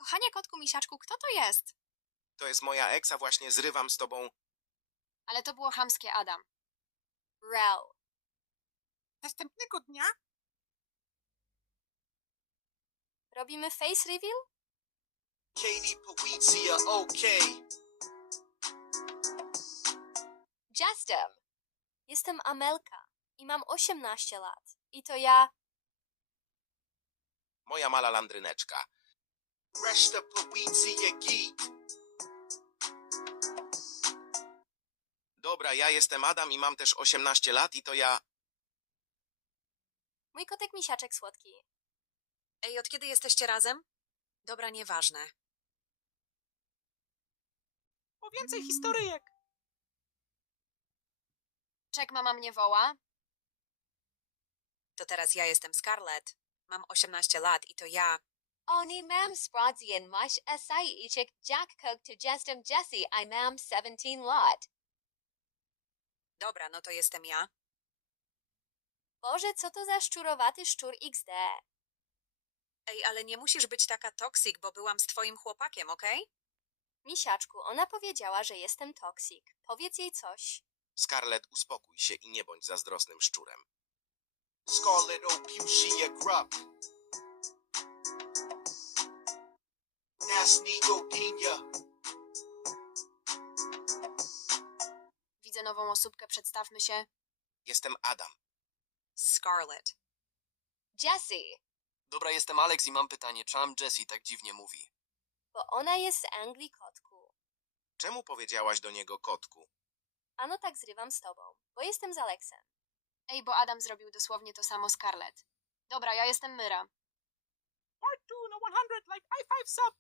Kochanie kotku misiaczku, kto to jest? To jest moja ex, a właśnie zrywam z tobą. Ale to było chamskie, Adam. Rel. Następnego dnia Robimy face reveal? Katie Pawizia, okay. Jestem. Jestem Amelka i mam 18 lat. I to ja... Moja mala landryneczka. Reszta Pawizia git. Dobra, ja jestem Adam i mam też 18 lat i to ja... Mój kotek misiaczek słodki. Ej, od kiedy jesteście razem? Dobra, nieważne. Po więcej historyjek. Czek mama mnie woła. To teraz ja jestem Scarlett. Mam 18 lat i to ja... Oni mam sprawdzian masz esai ichik Jack Cook to jestem Jessie I mam 17 lat. Dobra, no to jestem ja. Boże, co to za szczurowaty szczur XD? Ej, ale nie musisz być taka toksik, bo byłam z twoim chłopakiem, okej? Misiaczku, ona powiedziała, że jestem toksik. Powiedz jej coś. Scarlett, uspokój się i nie bądź zazdrosnym szczurem. Scarlet Opusia Grupp. Nasnigo Dinia. Widzę nową osóbkę, przedstawmy się. Jestem Adam. Scarlett. Jessie, Dobra, jestem Alex i mam pytanie, czemu Jessie tak dziwnie mówi? bo ona jest z Anglii, kotku. Czemu powiedziałaś do niego kotku? Ano tak zrywam z tobą, bo jestem z Aleksem. Ej, bo Adam zrobił dosłownie to samo Scarlett. Dobra, ja jestem Myra. Part 2 na 100 like I5 sub.